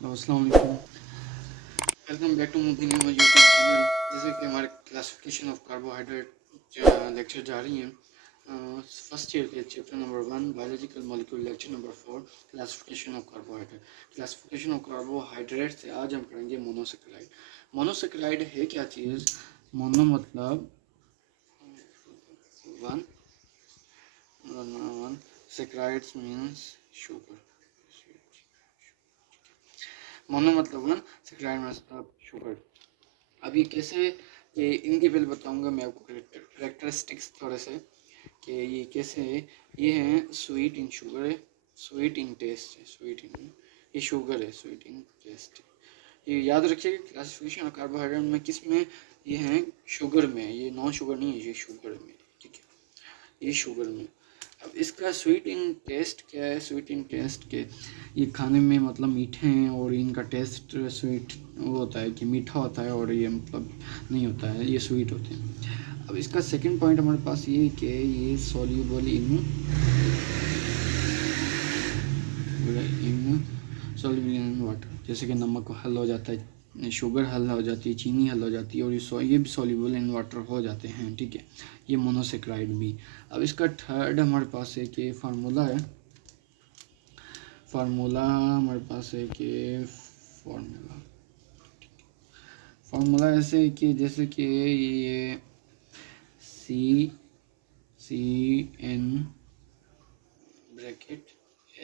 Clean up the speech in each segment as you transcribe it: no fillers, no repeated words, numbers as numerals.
अस्सलाम वालेकुम। Welcome back to Mubeen YouTube channel. जैसे कि हमारे क्लासिफिकेशन ऑफ कार्बोहाइड्रेट लेक्चर जारी हैं। फर्स्ट ईयर के chapter number 1 biological molecule lecture number 4 classification of carbohydrate. Classification of carbohydrate से आज हम पढ़ेंगे मोनोसेक्राइड। मोनोसेक्राइड है क्या चीज़? मोनो मतलब one, saccharides means sugar. Mono मतलब वन, सेक्राइड मतलब शुगर। अब ये कैसे, ये इनके पहले बताऊंगा मैं आपको करेक्टरिस्टिक्स थोड़े से कि ये कैसे है। ये है स्वीट इन शुगर है, स्वीट इन टेस्ट है, स्वीट इन, ये शुगर है, स्वीट इन टेस्ट है। ये याद रखिएगा क्लासिफिकेशन ऑफ कार्बोहाइड्रेट में किस में ये है, शुगर में। ये नॉन शुगर नहीं है, ये शुगर में, ठीक है, ये शुगर में। अब इसका स्वीट इन टेस्ट क्या है? स्वीट इन टेस्ट के ये खाने में मतलब मीठे हैं और इनका टेस्ट स्वीट वो होता है कि मीठा होता है, और ये मतलब नहीं होता है, ये स्वीट होते हैं। अब इसका सेकंड पॉइंट हमारे पास ये कि ये soluble in soluble in water. जैसे कि नमक हल हो जाता है, शुगर हल हो जाती है, चीनी हल हो जाती है, और ये भी सॉल्यूबल इन वाटर हो जाते हैं, ठीक है। ये मोनोसेक्राइड भी। अब इसका थर्ड हमारे पास है कि फार्मूला है, फार्मूला हमारे पास है कि फार्मूला फार्मूला ऐसे है कि जैसे कि ये CN bracket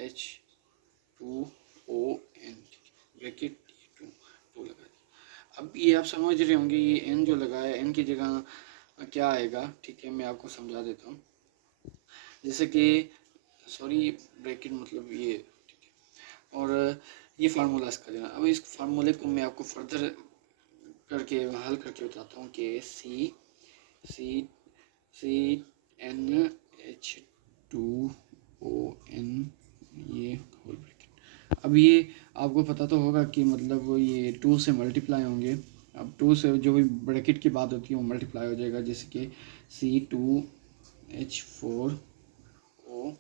H2ON bracket to लगा दिया। अब ये आप समझ रहे होंगे, ये N जो लगाया, N की जगह क्या आएगा, ठीक है, मैं आपको समझा देता हूँ। जैसे कि सॉरी, ब्रैकेट मतलब ये, ठीक है, और ये फार्मूला इसका देना। अब इस फार्मूले को मैं आपको फर्दर करके हल करके बताता हूँ कि CN H2ON ये होल ब्रैकेट। अब ये आपको पता तो होगा कि मतलब ये 2 से मल्टीप्लाई होंगे। अब 2 से जो भी ब्रैकेट की बात होती है वो मल्टीप्लाई हो जाएगा, जैसे कि C2H4O,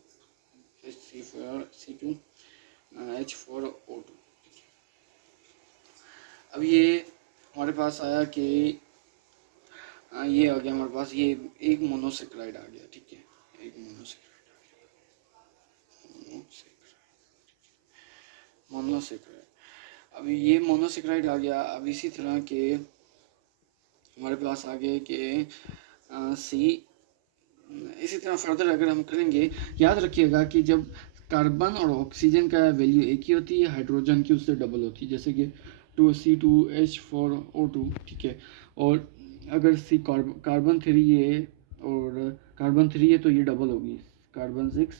अब ये हमारे पास आया कि ये आ गया हमारे पास, ये एक मोनोसेक्राइड आ गया, ठीक है, एक मोनोसेक्राइड। अब ये मोनोसेक्राइड आ गया। अब इसी तरह के हमारे पास आ गए कि सी, इसी तरह फर्दर अगर हम करेंगे, याद रखिएगा कि जब कार्बन और ऑक्सीजन का वैल्यू एक ही होती है, हाइड्रोजन की उससे डबल होती है, जैसे कि C2H4O2, ठीक है। और अगर कार्बन 3 है और कार्बन 3 है तो ये डबल होगी, कार्बन 6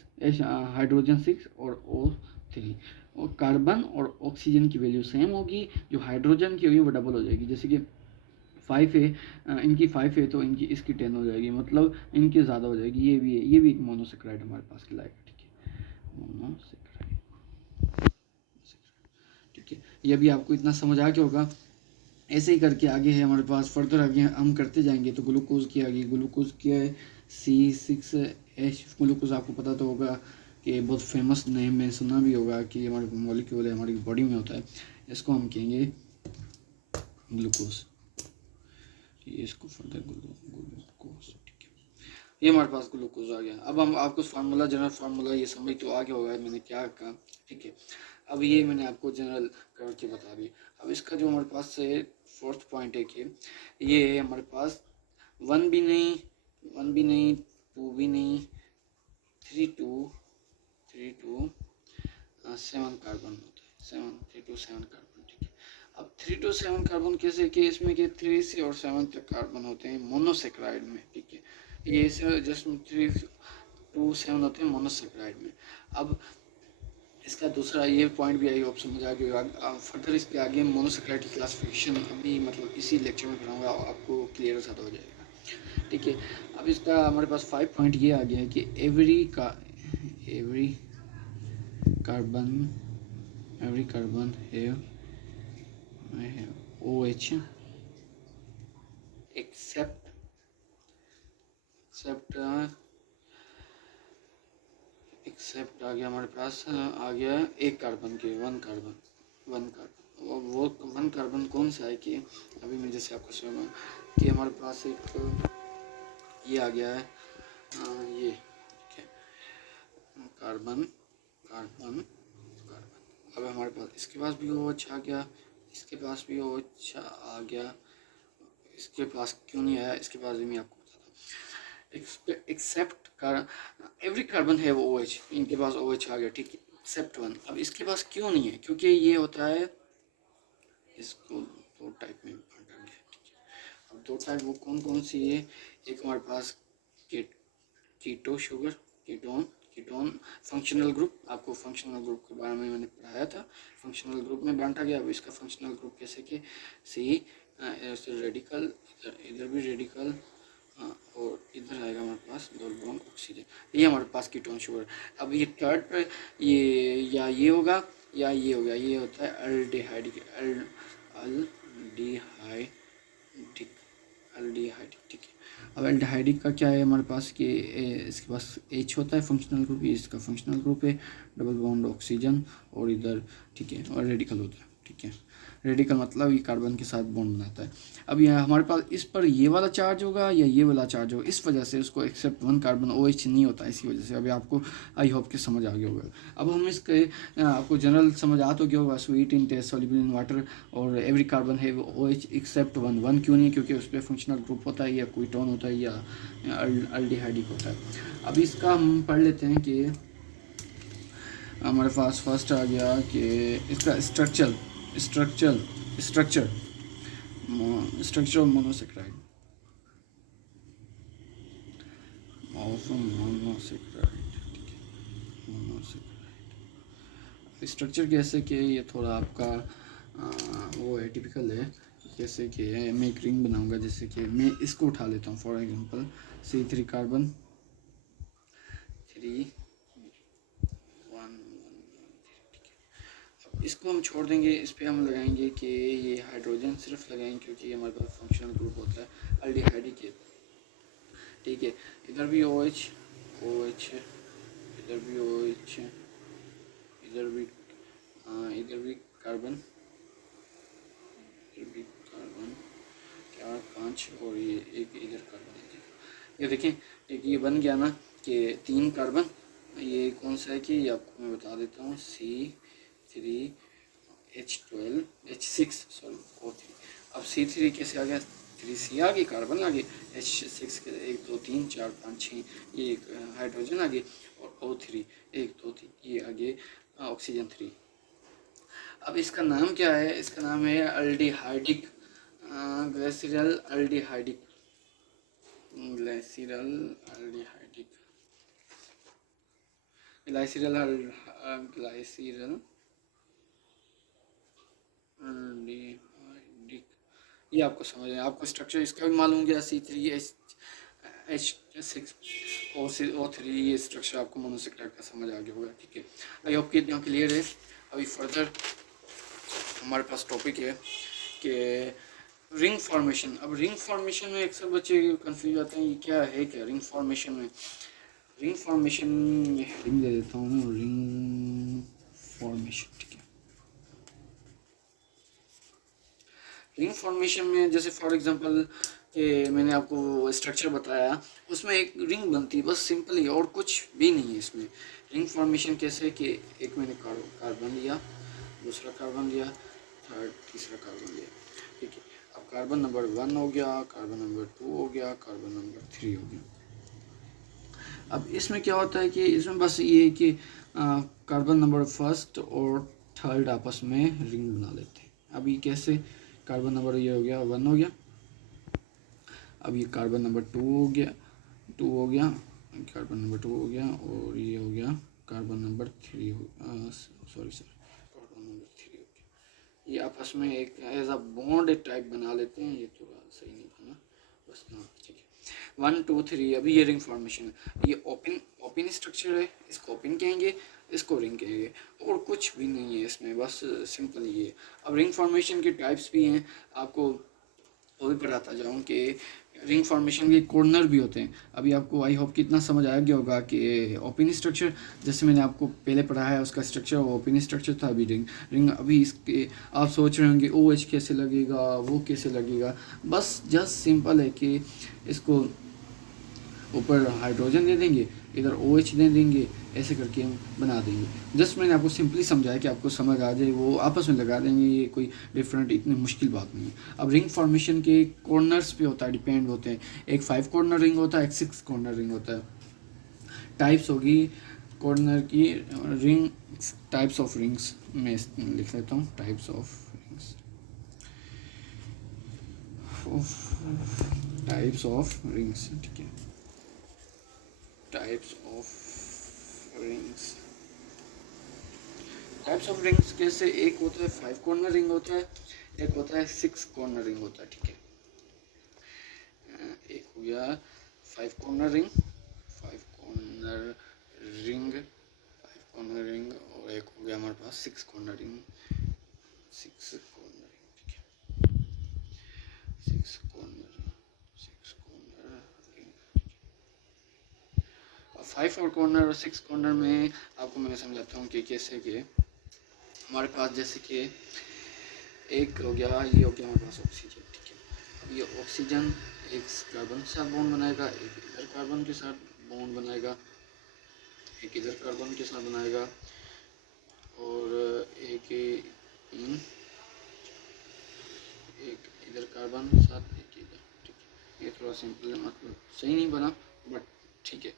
हाइड्रोजन 6 और O3। और कार्बन और ऑक्सीजन की वैल्यू सेम होगी, जो हाइड्रोजन की होगी वो डबल हो जाएगी। जैसे कि 5 है, इनकी 5 है तो इनकी इसकी 10 हो जाएगी, मतलब इनकी ज़्यादा हो जाएगी। ये भी है, ये भी एक मोनोसेक्राइड हमारे पास कहलाएगा, ठीक है, मोनोसेक्राइड, ठीक है। ये भी आपको इतना समझ आ गया होगा। ऐसे ही करके आगे है हमारे पास, फर्दर आगे हम करते जाएंगे। तो ग्लूकोज की आगे, ग्लूकोज क्या है, C6H। ग्लूकोज आपको पता तो होगा कि बहुत फेमस नेम है, सुना भी होगा कि हमारे मॉलिक्यूल है, हमारी बॉडी में होता है। इसको हम कहेंगे ग्लूकोज, इसको फर्दर ग्लूकोज, ठीक है। ये हमारे पास ग्लूकोज आ गया। अब हम आपको फार्मूला, जनरल फार्मूला ये समझ तो आ गया होगा मैंने क्या कहा, ठीक है। अब ये मैंने आपको जनरल करके बता दी। अब इसका जो हमारे पास से फोर्थ पॉइंट है कि ये है हमारे पास 1 भी नहीं, 2 भी नहीं, 7 कार्बन होता है, 3 to 7 कार्बन, ठीक है। अब 3 to 7 कार्बन कैसे कि इसमें कि 3 से और 7 तक कार्बन होते हैं मोनोसेक्राइड में, ठीक है। ये जस्ट 3 to 7 होते हैं मोनोसेक्राइड में। अब इसका दूसरा ये पॉइंट भी आई होप समझ आ गया। फर्दर इसके आगे मोनोसेक्राइड की क्लासिफिकेशन अभी मतलब इसी लेक्चर में पढ़ाऊंगा, आपको क्लियर ज़्यादा हो जाएगा, ठीक है। अब इसका हमारे पास 5 पॉइंट ये आ गया है कि every carbon have OH except आ गया हमारे पास, आ गया एक कार्बन के, वन कार्बन, कौन सा है कि अभी मैं जैसे आपको सुना कि हमारे पास एक ये आ गया है ये ठीक है, कार्बन कार्बन कार्बन। अब हमारे पास इसके पास भी OH आ गया, इसके पास भी OH आ गया, इसके पास क्यों नहीं आया इसके पास भी मैं आपको बताता हूँ। एक्सेप्ट एवरी कार्बन है वो OH, इनके पास OH आ गया ठीक है, एक्सेप्ट वन। अब इसके पास क्यों नहीं है, क्योंकि ये होता है, इसको दो टाइप में बांटा गया ठीक है। अब दो टाइप वो कौन कौन सी है, एक हमारे पास keto sugar, ketone functional group, आपको फंक्शनल ग्रुप के बारे में मैंने पढ़ाया था, फंक्शनल ग्रुप में बांटा गया। अब इसका फंक्शनल ग्रुप कैसे कि सी रेडिकल, इधर भी रेडिकल और इधर आएगा हमारे पास डबल बॉन्ड ऑक्सीजन, ये हमारे पास कीटोन शुगर। अब ये थर्ड पे ये या ये होगा या ये होगा, ये होता है अल्डिहाइडिक, अल्डिहाइडिक ठीक है। अब एल्डिहाइडिक का क्या है हमारे पास कि इसके पास H होता है फंक्शनल ग्रुप, ये इसका फंक्शनल ग्रुप है, डबल बॉन्ड ऑक्सीजन और इधर ठीक है, और रेडिकल होता है ठीक है। रेडिकल मतलब ये कार्बन के साथ बॉन्ड बनाता है। अब यहाँ हमारे पास इस पर ये वाला चार्ज होगा या ये वाला चार्ज होगा, इस वजह से उसको एक्सेप्ट वन कार्बन OH नहीं होता, इसी वजह से। अभी आपको आई होप कि समझ आ गया होगा। अब हम इसके आपको जनरल समझ आ तो गया होगा, sweet in taste, soluble in water, और एवरी कार्बन है OH एक्सेप्ट वन। वन क्यों नहीं, क्योंकि उस पर फंक्शनल ग्रुप होता है, या कीटोन होता है, या अल्डिहाइडिक होता है। अब इसका हम पढ़ लेते हैं कि हमारे पास फर्स्ट आ गया कि इसका स्ट्रक्चर ऑफ मोनोसेक्राइड, स्ट्रक्चर कैसे कि ये थोड़ा आपका वो है, टिपिकल है। जैसे कि मैं एक रिंग बनाऊंगा, जैसे कि मैं इसको उठा लेता हूँ फॉर एग्जांपल C3 कार्बन 3 1 इसको हम छोड़ देंगे, इस पर हम लगाएंगे कि ये हाइड्रोजन सिर्फ लगाएंगे, क्योंकि हमारे पास फंक्शनल ग्रुप होता है अल्डिहाइडिक है ठीक है। इधर भी OH इधर भी OH, इधर भी कार्बन, चार पाँच, और ये एक इधर कार्बन है। ये देखें, एक ये बन गया ना कि 3 कार्बन, ये कौन सा है कि ये आपको मैं बता देता हूँ, C3H12H6 सॉरी O3। अब C3 कैसे आ गया, 3C आ गई, कार्बन आ गई, H6 के 1 2 3 4 5 6, ये एक हाइड्रोजन आ गई, और O3 1 2 3 ये आ गए ऑक्सीजन 3। अब इसका नाम क्या है, इसका नाम है अल्डिहाइडिक, ग्लिसरल अल्डिहाइडिक, ये आपको समझ है, आपको स्ट्रक्चर इसका भी मालूम गया, C3H6 और O3, ये स्ट्रक्चर आपको मोनोसेक्राइड का समझ आ गया होगा ठीक है। आई होप कि इतना क्लियर है। अभी फर्दर हमारे पास टॉपिक है कि रिंग फॉर्मेशन। अब रिंग फॉर्मेशन में अक्सर बच्चे कंफ्यूज आते हैं, ये क्या है, क्या रिंग फॉर्मेशन में। रिंग फॉर्मेशन में हेडिंग दे देता हूँ, रिंग फॉर्मेशन ठीक है। रिंग फॉर्मेशन में जैसे फॉर एग्जांपल कि मैंने आपको स्ट्रक्चर बताया, उसमें एक रिंग बनती है बस, सिंपल ही, और कुछ भी नहीं है इसमें। रिंग फॉर्मेशन कैसे कि एक मैंने कार्बन लिया, दूसरा कार्बन लिया, थर्ड तीसरा कार्बन लिया ठीक है। अब कार्बन नंबर 1 हो गया, कार्बन नंबर 2 हो गया, कार्बन नंबर 3 हो गया। अब इसमें क्या होता है कि इसमें बस ये है कि कार्बन नंबर फर्स्ट और थर्ड आपस में रिंग बना लेते हैं। अब ये कैसे, कार्बन नंबर ये हो गया 1 हो गया, अब ये कार्बन नंबर 2 हो गया, कार्बन नंबर 2 हो गया, और ये हो गया कार्बन नंबर 3 हो कार्बन नंबर 3 हो गया। ये आपस में एक एज अ बॉन्ड टाइप बना लेते हैं, ये थोड़ा सही नहीं बना बस, हाँ ठीक है। 1 2 3 अभी ये रिंग फॉर्मेशन है, ये ओपन स्ट्रक्चर है, इसको ओपन कहेंगे, इसको रिंग कहेंगे, और कुछ भी नहीं है इसमें, बस सिंपल ये। अब रिंग फॉर्मेशन के टाइप्स भी हैं, आपको वो भी पढ़ाता जाऊँ कि रिंग फॉर्मेशन के कॉर्नर भी होते हैं। अभी आपको आई होप कितना समझ आ गया होगा कि ओपन स्ट्रक्चर जैसे मैंने आपको पहले पढ़ा है उसका स्ट्रक्चर वो ओपन स्ट्रक्चर था। अभी रिंग रिंग अभी इसके आप सोच रहे होंगे ओ एच कैसे लगेगा, वो कैसे लगेगा। बस जस्ट सिंपल है कि इसको ऊपर हाइड्रोजन दे देंगे, इधर ओ एच दे देंगे, ऐसे करके हम बना देंगे। जस्ट मैंने आपको सिंपली समझाया कि आपको समझ आ जाए, वो आपस में लगा देंगे, ये कोई डिफरेंट इतनी मुश्किल बात नहीं है। अब रिंग फॉर्मेशन के कॉर्नर्स पे होता है, डिपेंड होते हैं। एक 5 कॉर्नर रिंग होता है, एक 6 कॉर्नर रिंग होता है। टाइप्स होगी कॉर्नर की रिंग, टाइप्स ऑफ रिंग्स में लिख लेता हूँ, types of rings, types of rings, ठीक है। Types of rings, types of rings कैसे, एक होता है 5 कॉर्नर रिंग होता है, एक होता है 6 कॉर्नर रिंग होता है, ठीक है। एक हो गया 5 corner ring, 5 corner ring, 5 corner ring, और एक हो गया हमारे पास 6 कॉर्नर रिंग, 6 कॉर्नर रिंग, ठीक है। 6 कॉर्नर रिंग, 6 कॉर्नर रिंग। 5 और कॉर्नर और 6 कॉर्नर में आपको मैं समझाता हूँ कि कैसे कि हमारे पास जैसे कि एक हो गया, ये हो गया हमारे पास ऑक्सीजन, ठीक है। अब ये ऑक्सीजन एक कार्बन के साथ बॉन्ड बनाएगा, एक इधर कार्बन के साथ बॉन्ड बनाएगा, एक इधर कार्बन के साथ बनाएगा, और एक इधर कार्बन के साथ, एक इधर, ठीक है। ये थोड़ा सिंपल है, मतलब सही नहीं बना बट ठीक है।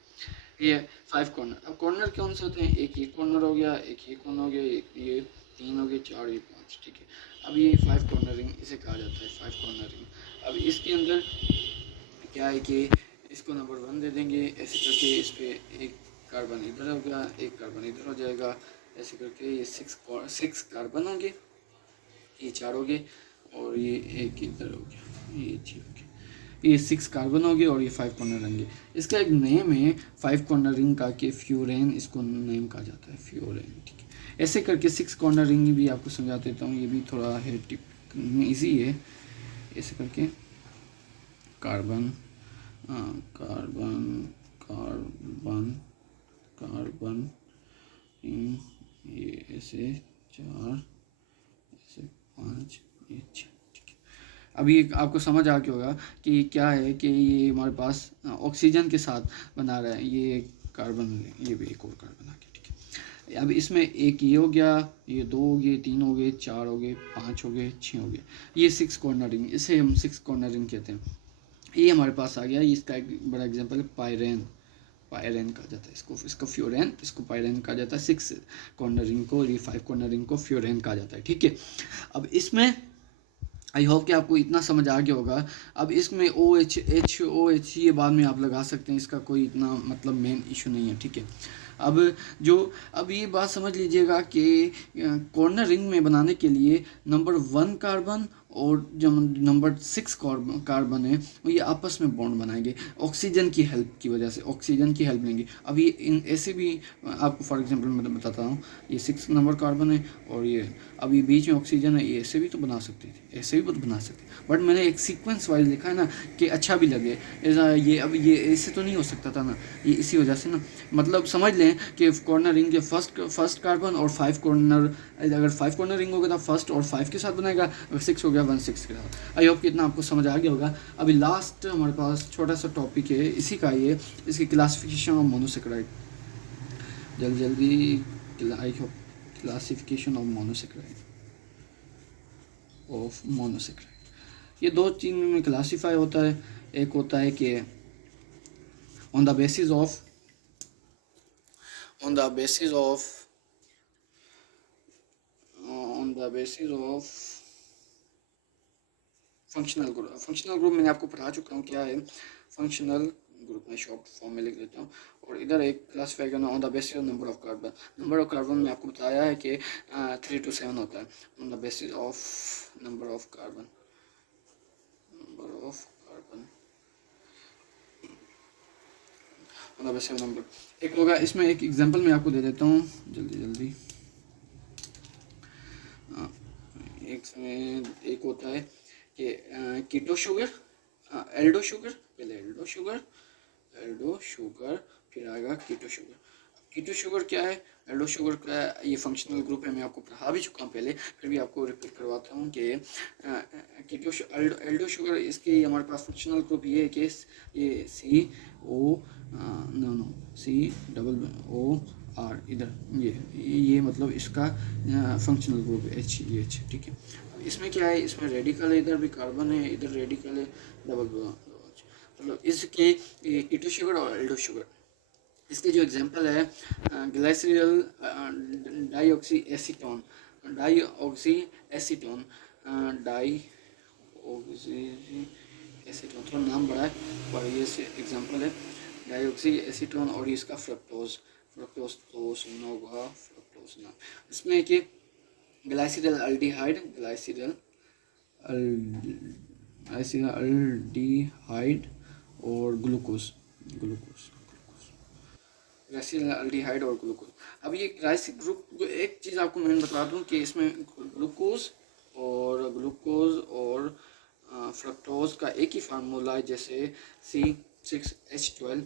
ये 5 कॉर्नर। अब कॉर्नर कौन से होते हैं, एक ये कॉर्नर हो गया, एक ये कॉर्नर हो गया, एक ये 3 हो गए, 4 ये 5, ठीक है। अब ये 5 कॉर्नर रिंग इसे कहा जाता है, 5 कॉर्नर रिंग। अब इसके अंदर क्या है कि इसको नंबर 1 दे देंगे, ऐसे करके इस पर एक कार्बन इधर हो गया, एक कार्बन इधर हो जाएगा, ऐसे करके ये 6 कार्बन होंगे, ये 4 हो गए, और ये एक इधर हो गया, ये 6 हो गया। ये 6 कार्बन हो गए और ये 5 कॉर्नर रिंग है। इसका एक नेम है 5 कॉर्नर रिंग का कि फ्यूरेन, इसको नेम कहा जाता है फ्यूरेन, ठीक है। ऐसे करके 6 कॉर्नर रिंग भी आपको समझा देता हूँ, ये भी थोड़ा है टिप ईजी है। ऐसे करके कार्बन कार्बन कार्बन कार्बन, ये ऐसे 4, ऐसे 5, ये 6, ठीक है। अभी आपको समझ आ गया होगा कि क्या है कि ये हमारे पास ऑक्सीजन के साथ बना रहा है, ये कार्बन, ये भी एक और कार्बन आ गया, ठीक है। अब इसमें एक ये हो गया, ये 2 हो गए, 3 हो गए, 4 हो गए, 5 हो गए, 6 हो गए, ये 6 कॉर्नर रिंग, इसे हम 6 कॉर्नर रिंग कहते हैं। ये हमारे पास आ गया, इसका एक बड़ा एग्जाम्पल है पायरेन, पायरेन कहा जाता है इसको, इसको फ्यूरेन, इसको पायरेन कहा जाता है। 6 कॉर्नर रिंग को, ये 5 कॉर्नर रिंग को फ्यूरेन कहा जाता है, ठीक है। अब इसमें आई होप कि आपको इतना समझ आ गया होगा। अब इसमें ओ एच ये बाद में आप लगा सकते हैं, इसका कोई इतना मतलब मेन इशू नहीं है, ठीक है। अब अब ये बात समझ लीजिएगा कि कॉर्नर रिंग में बनाने के लिए नंबर 1 कार्बन और जो नंबर 6 कार्बन है वो ये आपस में बॉन्ड बनाएंगे ऑक्सीजन की हेल्प की वजह से, ऑक्सीजन की हेल्प लेंगे। अब ये इन ऐसे भी आपको फॉर एग्जांपल मैं बताता हूँ, ये 6 नंबर कार्बन है और ये अब ये बीच में ऑक्सीजन है, ये ऐसे भी तो बना सकते थे, ऐसे भी तो बना सकते, बट मैंने एक सीक्वेंस वाइज लिखा है ना कि अच्छा भी लगे ऐसा। ये अब ये ऐसे तो नहीं हो सकता था ना, ये इसी वजह से ना, मतलब समझ लें कि कॉर्नर रिंग के फर्स्ट कार्बन और 5 कॉर्नर, अगर 5 कॉर्नर रिंग होगा तो फर्स्ट और 5 के साथ बनाएगा, अगर 6 हो गया 1 6 के साथ। आई होप कि इतना आपको समझ आ गया होगा। अभी लास्ट हमारे पास छोटा सा टॉपिक है इसी का, ये इसकी क्लासिफिकेशन ऑफ मोनोसेक्राइड, जल्दी I hope classification of monosaccharide. ये 2 चीज़ में क्लासीफाई होता है। एक होता है कि on the basis of on the basis of functional group. Functional group मैंने आपको पढ़ा चुका हूँ क्या है फंक्शनल ग्रुप, में शॉर्ट फॉर्म में लिख देता हूँ। और इधर एक क्लासीफाई करना on the basis of number of carbon. Number of carbon में आपको बताया है कि 3 to 7 होता है on the basis of number of carbon, on the basis of number. एक होगा इसमें, एक एग्जांपल मैं आपको दे देता हूँ जल्दी। एक होता है कि कीटो शुगर एल्डो शुगर, पहले एल्डो शुगर फिर आएगा कीटो शुगर। कीटो शुगर क्या है, एल्डो शुगर का ये फंक्शनल ग्रुप है, मैं आपको पढ़ा भी चुका हूँ पहले, फिर भी आपको रिपीट करवाता हूँ कि कीटो एल्डो शुगर, इसके हमारे पास फंक्शनल ग्रुप ये है कि ये C O no C double O R, इधर ये मतलब इसका फंक्शनल ग्रुप है एच, ठीक है। इसमें क्या है, इसमें रेडिकल है, इधर भी कार्बन है, इधर रेडिकल है, डबल बॉन्ड, मतलब इसके कीटो शुगर और एल्डो शुगर। इसके जो एग्जांपल है, glyceryl dioxy acetone, dioxy acetone, dioxy acetone, थोड़ा नाम बड़ा है पर ये एग्जांपल है, डाईऑक्सी एसीटोन, और इसका फ्रक्टोज, फ्रक्टोज तो सुनना होगा, फ्रक्टोज नाम। इसमें कि ग्लाइसिडल अल्डिहाइड, ग्लाइसिडल अल्डिहाइड और ग्लूकोज, ग्लाइसिल अल्डिहाइड और ग्लूकोज। अब ये ग्लाइसिल ग्रुप, एक चीज़ आपको मैं बता दूं कि इसमें ग्लूकोज और फ्रक्टोज का एक ही फार्मूला है, जैसे C6H12,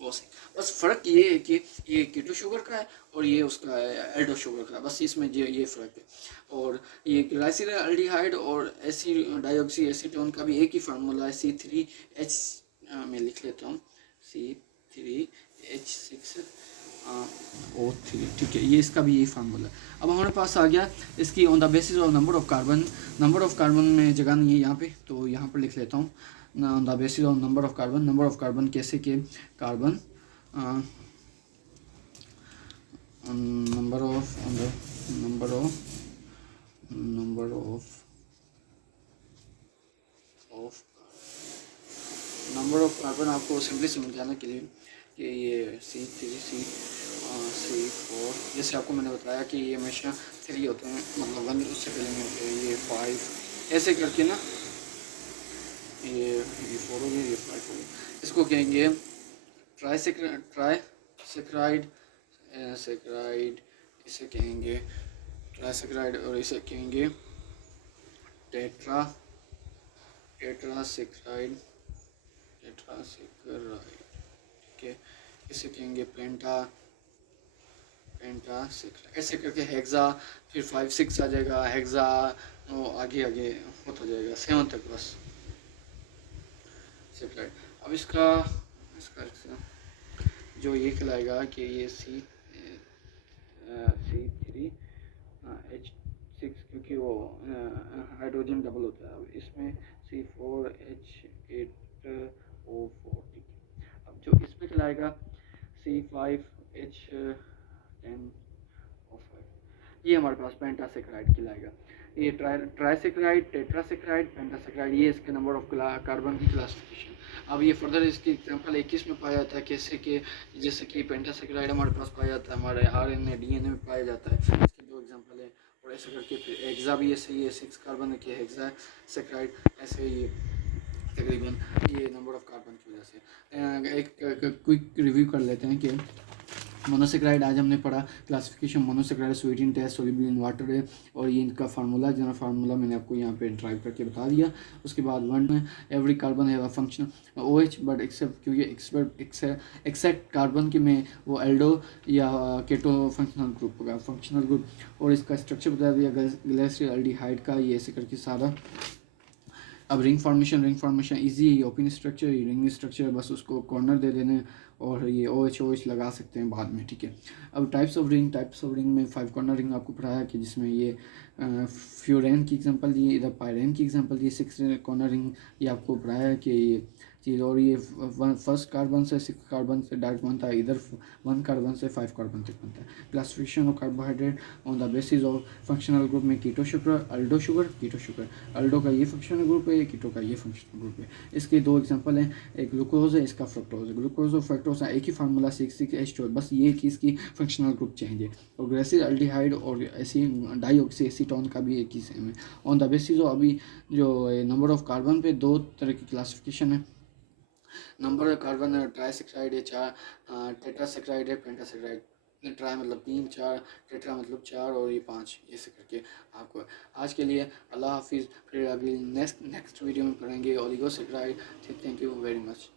बस फ़र्क ये है कि ये कीटो शुगर का है और ये उसका एल्डो शुगर का है, बस इसमें ये फ़र्क है। और ये ग्लाइसिल अल्डिहाइड और डाईऑक्सी एसीटोन का भी एक ही फार्मूला है, C3H, मैं लिख लेता हूँ, C3H6O3, ठीक है, ये इसका भी यही फार्मूला है। अब हमारे पास आ गया इसकी on the basis of number of carbon, number of carbon में जगह नहीं है यहाँ पे, तो यहाँ पर लिख लेता हूँ on the basis of number of carbon. Number of carbon कैसे कि कार्बन नंबर ऑफ कार्बन आपको सिंपली समझाने के लिए कि ये C4, जैसे आपको मैंने बताया कि ये हमेशा 3 होते हैं, मतलब 1 उससे पहले नहीं होते, ये 5 ऐसे करके ना, ये 4 हो गया, ये 5 हो गया, इसको कहेंगे ट्राइसेक्राइड, इसे कहेंगे ट्राइसेक्राइड, और इसे कहेंगे टेट्रासेक्राइड, ठीक है, इसे कहेंगे पेंटासेक्राइड, ऐसे करके हेक्सा, फिर 5 6 आ जाएगा, हेक्सा आगे होता जाएगा 7 तक बस सेक्राइड। अब इसका जो ये कहलाएगा कि ये C3H6, क्योंकि वो हाइड्रोजन डबल होता है, अब इसमें C4H8O4, ठीक है। अब जो इसमें कहलाएगा C5H10O5, ये हमारे पास पेंटासेक्राइड कहलाएगा। ये ट्राइसेक्राइड, टेट्रासेक्राइड, पेंटासेक्राइड, ये इसके नंबर ऑफ कार्बन की क्लासिफिकेशन। अब ये फर्दर इसकी एग्जांपल 21 में पाया जाता है, कैसे कि जैसे कि पेंटासेक्राइड हमारे पास पाया जाता है, हमारे RNA DNA में पाया जाता है, इसके 2 एग्जांपल है। और ऐसे करके फिर हेक्सा भी ऐसे ही है, 6 कार्बन है कि हेक्सा सेक्राइड, ऐसे ही तकरीबन ये नंबर ऑफ कार्बन की वजह से। एक क्विक रिव्यू कर लेते हैं कि मोनोसेक्राइड आज हमने पढ़ा, classification monosaccharide sweet taste soluble in water है, और ये इनका फार्मूला, जनरल फार्मूला मैंने आपको यहाँ पे ड्राइव करके बता दिया। उसके बाद 1 में एवरी कार्बन है फंक्शन OH बट एक्सेप्ट, क्योंकि एक्सेप्ट कार्बन के में वो एल्डो या केटो फंक्शनल ग्रुप होगा, फंक्शनल ग्रुप। और इसका स्ट्रक्चर बता दिया ग्लाइसरील अल्डिहाइड का, ये ऐसे करके सारा। अब ring formation easy, open structure, ring structure, बस उसको कॉर्नर दे देने और ये OH लगा सकते हैं बाद में, ठीक है। अब टाइप्स ऑफ रिंग में 5 कॉर्नर रिंग आपको पढ़ाया कि जिसमें ये फ्यूरेन की एग्जांपल दी, इधर पायरेन की एग्जांपल दी, 6 कॉर्नर रिंग ये आपको पढ़ाया कि ये चीज़। और ये फर्स्ट कार्बन से 6 कार्बन से डायरेक्ट बनता है, इधर 1 कार्बन से 5 कार्बन तक बनता है। Classification of carbohydrate on the basis of functional group में keto sugar, aldo sugar, keto sugar, aldo का ये फंक्शनल ग्रुप है, कीटो का ये फंक्शनल ग्रुप है। इसके 2 एग्जांपल हैं, एक ग्लूकोज है, इसका फ्रक्टोज है। ग्लूकोज और फ्रक्टोज का एक ही फार्मूला 6,6H12, बस ये कि इसकी फंक्शनल ग्रुप चेंज है। और ग्लाइसिल अल्डिहाइड और ऐसी डाईऑक्सी एसीटोन का भी एक ही सेम है। ऑन द बेसिस ऑफ अभी जो नंबर ऑफ कार्बन पे 2 तरह की क्लासिफिकेशन है, नंबर ऑफ कार्बन ट्राइसेक्राइड है, टेट्रासेक्राइड है, पेंटासेक्राइड, ट्राई मतलब 3 4, टेट्रा मतलब 4 और ये 5, ऐसे करके आपको। आज के लिए अल्लाह हाफिज़, फिर अभी नेक्स्ट वीडियो में पढ़ेंगे oligosaccharide. Thank you very much.